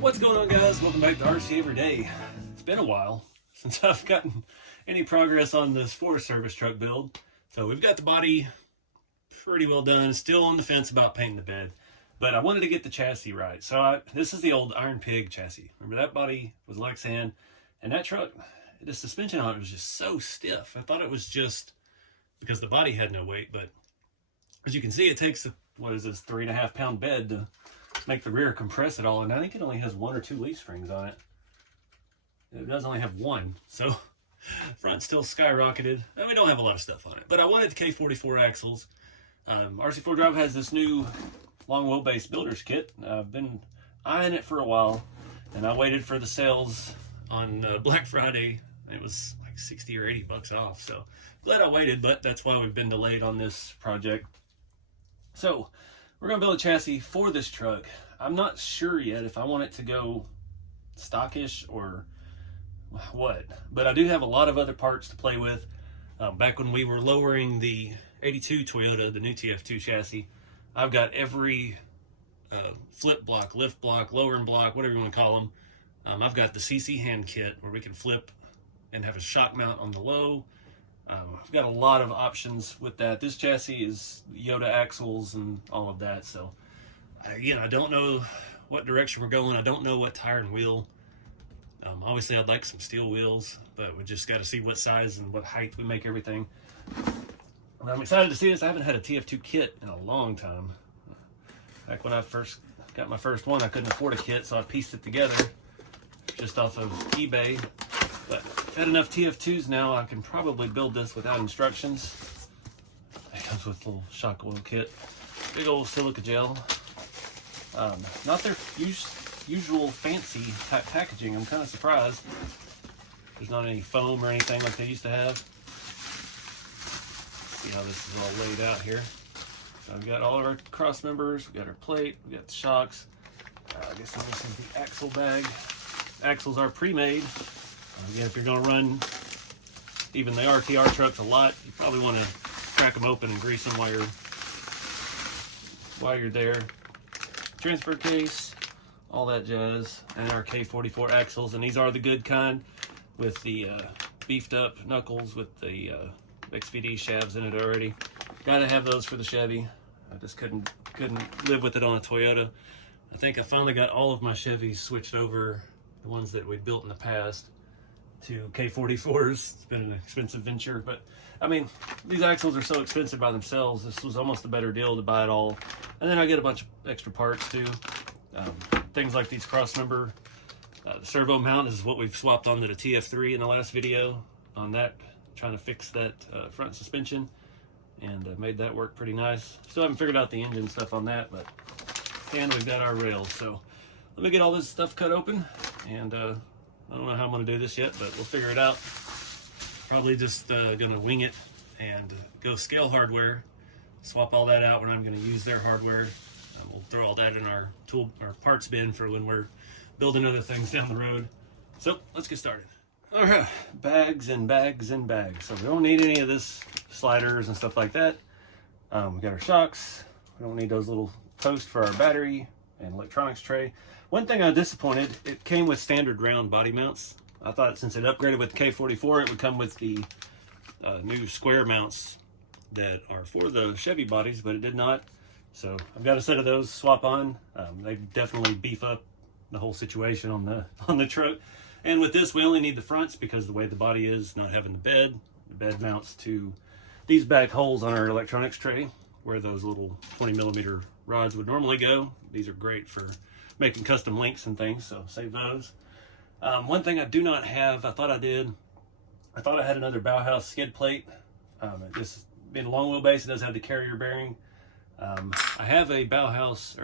What's going on, guys? Welcome back to RC Everyday. It's been a while since I've gotten any progress on this Forest Service truck build. So we've got the body pretty well done. Still on the fence about painting the bed, but I wanted to get the chassis right. So this is the old Iron Pig chassis. Remember that body was like sand, and that truck, the suspension on it was just so stiff. I thought it was just because the body had no weight, but as you can see, it takes what is this 3.5 pound bed to make the rear compress it all, and I think it only has 1 or 2 leaf springs on it. It does only have 1, so front still skyrocketed. We don't have a lot of stuff on it, but I wanted the K44 axles. RC4 Drive has this new long wheelbase builder's kit. I've been eyeing it for a while, and I waited for the sales on Black Friday. It was like 60 or 80 bucks off, so glad I waited, but that's why we've been delayed on this project. So we're gonna build a chassis for this truck. I'm not sure yet if I want it to go stockish or what, but I do have a lot of other parts to play with. Back when we were lowering the 82 Toyota, the new TF2 chassis, I've got every flip block, lift block, lowering block, whatever you want to call them. I've got the CC hand kit where we can flip and have a shock mount on the low. I've got a lot of options with that. This chassis is Yoda axles and all of that. So again, I don't know what direction we're going. I don't know what tire and wheel. Obviously I'd like some steel wheels, but we just got to see what size and what height we make everything. And I'm excited to see this. I haven't had a TF2 kit in a long time. Back when I first got my first one, I couldn't afford a kit, so I pieced it together just off of eBay. But I've had enough TF2s now, I can probably build this without instructions. It comes with a little shock oil kit. Big old silica gel. Not their usual fancy type packaging. I'm kind of surprised. There's not any foam or anything like they used to have. See how this is all laid out here. So I've got all of our cross members, we've got our plate, we've got the shocks. I guess I'm missing the axle bag. Axles are pre-made. Again, if you're going to run even the RTR trucks a lot, you probably want to crack them open and grease them while you're there. Transfer case, all that jazz, and our K44 axles, and these are the good kind with the beefed up knuckles with the XVD shafts in it already. Gotta have those for the Chevy. I just couldn't live with it on a Toyota. I think I finally got all of my Chevys switched over, the ones that we built in the past, to K44s. It's been an expensive venture, but I mean, these axles are so expensive by themselves. This was almost a better deal to buy it all. And then I get a bunch of extra parts too. Things like these crossmember. The servo mount is what we've swapped onto the TF3 in the last video on that, trying to fix that front suspension, and made that work pretty nice. Still haven't figured out the engine stuff on that, but and we've got our rails. So let me get all this stuff cut open, and I don't know how I'm going to do this yet, but we'll figure it out. Probably just going to wing it and go scale hardware, swap all that out when I'm going to use their hardware. We'll throw all that in our parts bin for when we're building other things down the road. So let's get started. All right, bags and bags and bags. So we don't need any of this sliders and stuff like that. We got our shocks. We don't need those little posts for our battery and electronics tray. One thing I was disappointed, it came with standard round body mounts. I thought since it upgraded with the K44, it would come with the new square mounts that are for the Chevy bodies, but it did not. So I've got a set of those swap on. They definitely beef up the whole situation on the truck. And with this, we only need the fronts because the way the body is, not having the bed mounts to these back holes on our electronics tray where those little 20mm rods would normally go. These are great for making custom links and things, so save those. One thing I do not have, I thought I did, I thought I had another Bauhaus skid plate. This being a long wheelbase, it does have the carrier bearing. I have a Bauhaus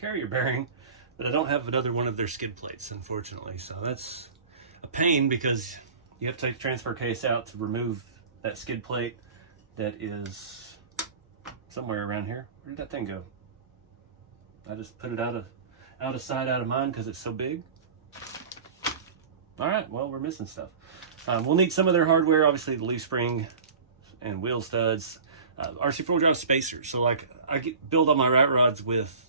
carrier bearing, but I don't have another one of their skid plates, unfortunately. So that's a pain because you have to take the transfer case out to remove that skid plate that is somewhere around here. Where did that thing go? I just put it out of sight, out of mind because it's so big. All right, well, we're missing stuff. We'll need some of their hardware, obviously the leaf spring and wheel studs. RC4 Drive spacers. So like I build all my rat rods with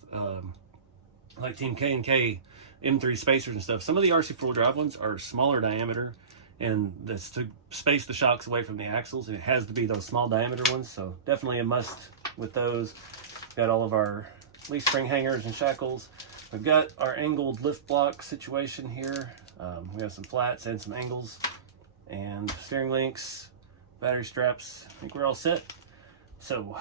like Team K&K M3 spacers and stuff. Some of the RC4 drive ones are smaller diameter, and that's to space the shocks away from the axles, and it has to be those small diameter ones, so definitely a must with those. Got all of our leaf spring hangers and shackles. We've got our angled lift block situation here. We have some flats and some angles, and steering links, battery straps. I think we're all set. So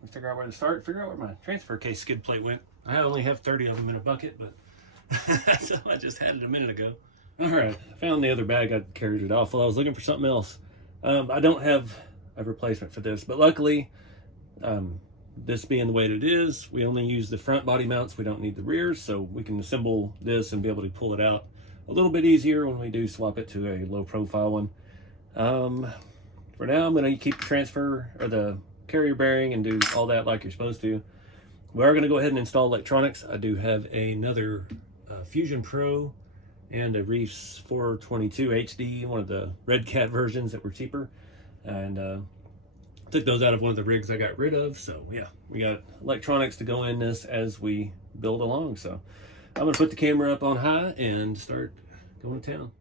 we figure out where to start, figure out where my transfer case skid plate went. I only have 30 of them in a bucket, but so I just had it a minute ago. All right, I found the other bag. I carried it off while I was looking for something else. I don't have a replacement for this, but luckily, this being the way it is, we only use the front body mounts. We don't need the rears, so we can assemble this and be able to pull it out a little bit easier when we do swap it to a low profile one. For now, I'm going to keep the transfer or the carrier bearing and do all that like you're supposed to. We are going to go ahead and install electronics. I do have another Fusion Pro and a Reefs 422 HD, one of the Red Cat versions that were cheaper, and took those out of one of the rigs I got rid of. So yeah, we got electronics to go in this as we build along. So I'm going to put the camera up on high and start going to town.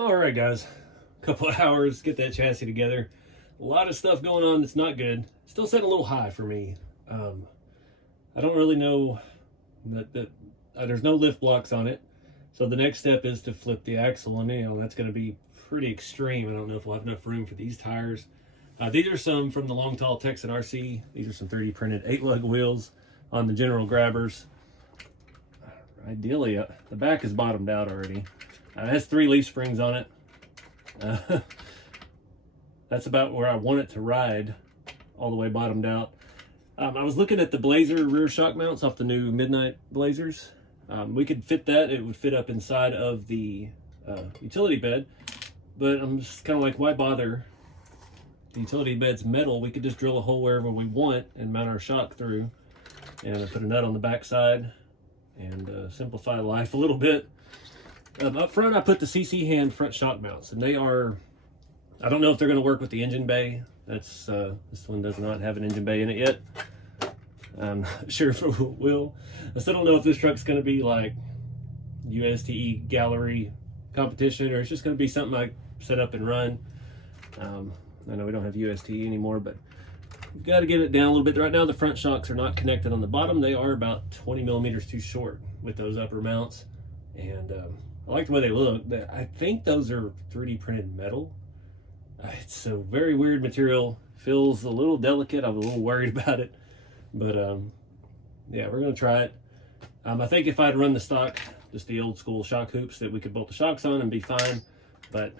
All right, guys, a couple of hours, get that chassis together. A lot of stuff going on that's not good. Still setting a little high for me. I don't really know that there's no lift blocks on it. So the next step is to flip the axle, and that's going to be pretty extreme. I don't know if we'll have enough room for these tires. These are some from the Long Tall Texan RC. These are some 3D printed 8-lug wheels on the general grabbers. Ideally, the back is bottomed out already. It has 3 leaf springs on it. That's about where I want it to ride, all the way bottomed out. I was looking at the Blazer rear shock mounts off the new Midnight Blazers. We could fit that. It would fit up inside of the utility bed, but I'm just kind of like, why bother? The utility bed's metal. We could just drill a hole wherever we want and mount our shock through, and put a nut on the back side and simplify life a little bit. Up front, I put the CC hand front shock mounts, and they are, I don't know if they're going to work with the engine bay. That's this one does not have an engine bay in it yet. I'm not sure if it will. I still don't know if this truck's going to be like USTE gallery competition, or it's just going to be something I set up and run. I know we don't have USTE anymore, but we've got to get it down a little bit. Right now, the front shocks are not connected on the bottom. They are about 20 millimeters too short with those upper mounts. And I like the way they look. I think those are 3D printed metal. It's a very weird material. Feels a little delicate. I'm a little worried about it. But yeah, we're going to try it. I think if I'd run the stock, just the old school shock hoops, that we could bolt the shocks on and be fine. But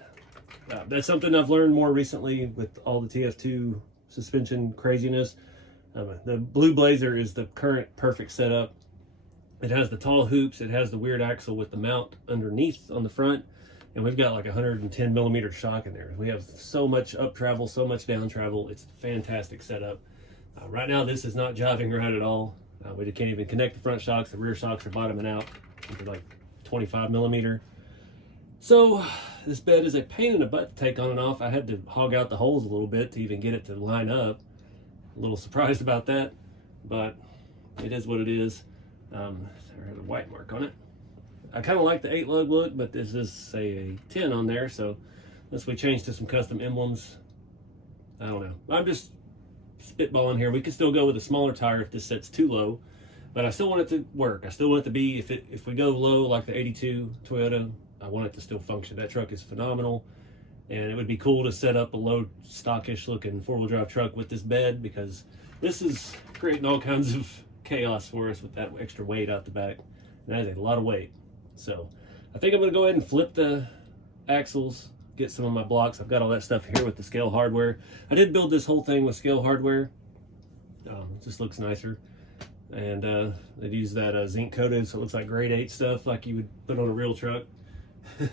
that's something I've learned more recently with all the TF2 suspension craziness. The Blue Blazer is the current perfect setup. It has the tall hoops. It has the weird axle with the mount underneath on the front. And we've got like 110 millimeter shock in there. We have so much up travel, so much down travel. It's a fantastic setup. Right now, this is not jiving right at all. We can't even connect the front shocks. The rear shocks are bottoming out. They're like 25 millimeter. So this bed is a pain in the butt to take on and off. I had to hog out the holes a little bit to even get it to line up. A little surprised about that, but it is what it is. There has a white mark on it. I kind of like the 8-lug look, but this is a 10 on there, so unless we change to some custom emblems, I don't know. I'm just spitballing here. We could still go with a smaller tire if this sets too low, but I still want it to work. I still want it to be, if we go low like the 82 Toyota, I want it to still function. That truck is phenomenal, and it would be cool to set up a low stockish looking 4-wheel drive truck with this bed, because this is creating all kinds of chaos for us with that extra weight out the back. And that is a lot of weight. So I think I'm going to go ahead and flip the axles, get some of my blocks. I've got all that stuff here with the scale hardware. I did build this whole thing with scale hardware. It just looks nicer. And they'd use that zinc coated, so it looks like grade 8 stuff like you would put on a real truck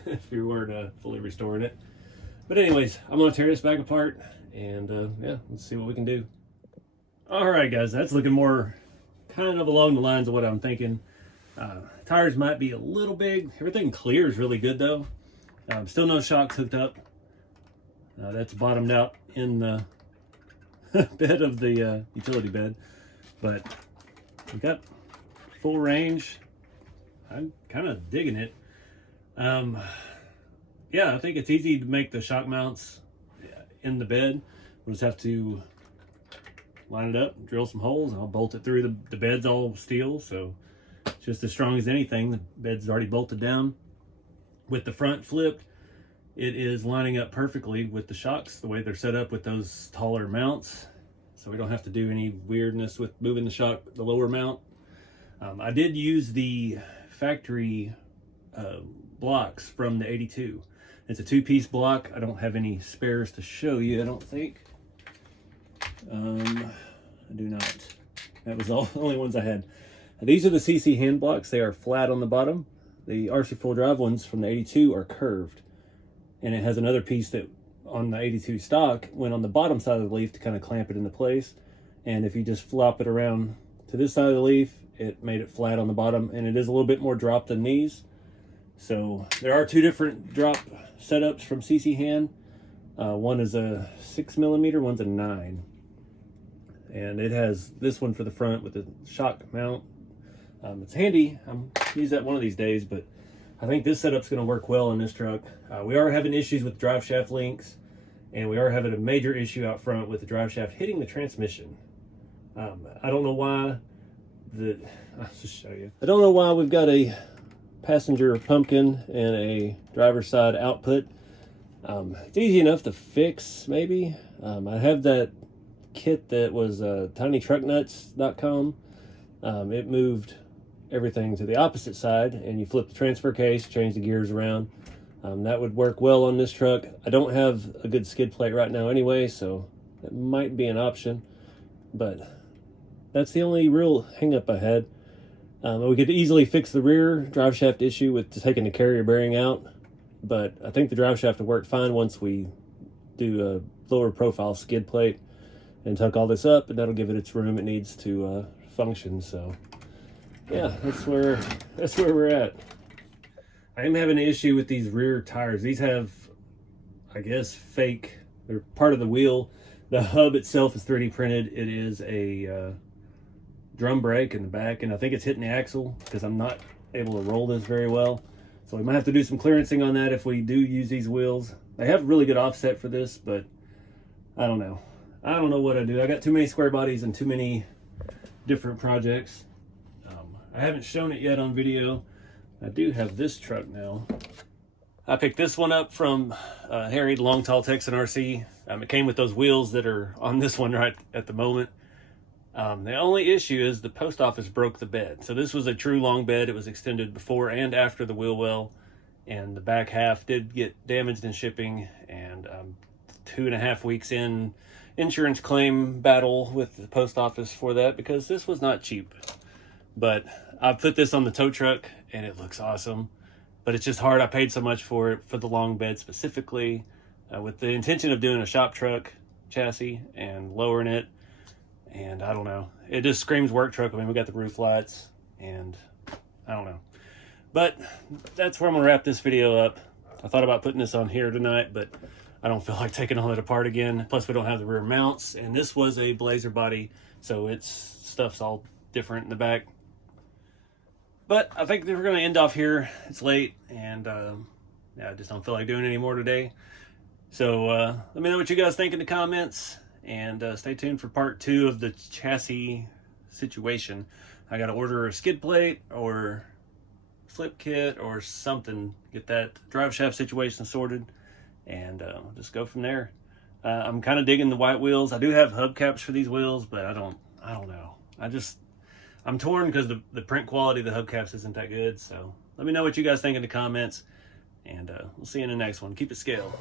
if you weren't fully restoring it. But anyways, I'm going to tear this back apart, and yeah, let's see what we can do. All right, guys, that's looking more kind of along the lines of what I'm thinking. Tires might be a little big. Everything clears really good though. Still no shocks hooked up. That's bottomed out in the bed of the utility bed, but we got full range. I'm kind of digging it. Yeah, I think it's easy to make the shock mounts in the bed. We'll just have to line it up, drill some holes, and I'll bolt it through. The bed's all steel, so just as strong as anything. The bed's already bolted down. With the front flipped, it is lining up perfectly with the shocks, the way they're set up with those taller mounts. So we don't have to do any weirdness with moving the shock, the lower mount. I did use the factory blocks from the 82. It's a 2-piece block. I don't have any spares to show you, I don't think. I do not. That was all the only ones I had. These are the CC hand blocks. They are flat on the bottom. The RC 4Drive ones from the 82 are curved. And it has another piece that on the 82 stock went on the bottom side of the leaf to kind of clamp it into place. And if you just flop it around to this side of the leaf, it made it flat on the bottom, and it is a little bit more drop than these. So there are 2 different drop setups from CC hand. One is a 6 millimeter, one's a 9. And it has this one for the front with the shock mount. It's handy. I'm use that one of these days, but I think this setup's going to work well on this truck. We are having issues with drive shaft links, and we are having a major issue out front with the drive shaft hitting the transmission. I don't know why I'll just show you. I don't know why we've got a passenger pumpkin and a driver's side output. It's easy enough to fix, maybe. I have that kit that was tinytrucknuts.com. It moved everything to the opposite side, and you flip the transfer case, change the gears around. That would work well on this truck. I don't have a good skid plate right now anyway, so that might be an option, but that's the only real hang up I had. We could easily fix the rear drive shaft issue with taking the carrier bearing out, but I think the drive shaft will work fine once we do a lower profile skid plate and tuck all this up, and that'll give it its room it needs to function. So yeah, that's where we're at. I am having an issue with these rear tires. These have, I guess, fake, they're part of the wheel. The hub itself is 3D printed. It is a drum brake in the back, and I think it's hitting the axle because I'm not able to roll this very well. So we might have to do some clearancing on that if we do use these wheels. They have really good offset for this, but I don't know. I don't know what I do. I got too many square bodies and too many different projects. I haven't shown it yet on video. I do have this truck now. I picked this one up from Harry, the Long Tall Texan RC. It came with those wheels that are on this one right at the moment. The only issue is the post office broke the bed. So this was a true long bed. It was extended before and after the wheel well, and the back half did get damaged in shipping, and 2.5 weeks in insurance claim battle with the post office for that, because this was not cheap. But I put this on the tow truck and it looks awesome, but it's just hard. I paid so much for it, for the long bed specifically, with the intention of doing a shop truck chassis and lowering it. And I don't know, it just screams work truck. I mean, we got the roof lights, and I don't know, but that's where I'm gonna wrap this video up. I thought about putting this on here tonight, but I don't feel like taking all that apart again. Plus we don't have the rear mounts, and this was a Blazer body, so it's stuff's all different in the back. But I think we're gonna end off here. It's late, and yeah, I just don't feel like doing any more today. So let me know what you guys think in the comments, and stay tuned for part 2 of the chassis situation. I gotta order a skid plate or flip kit or something, get that drive shaft situation sorted, and just go from there. I'm kind of digging the white wheels. I do have hubcaps for these wheels, but I don't know. I'm torn because the print quality of the hubcaps isn't that good. So let me know what you guys think in the comments, and we'll see you in the next one. Keep it scaled.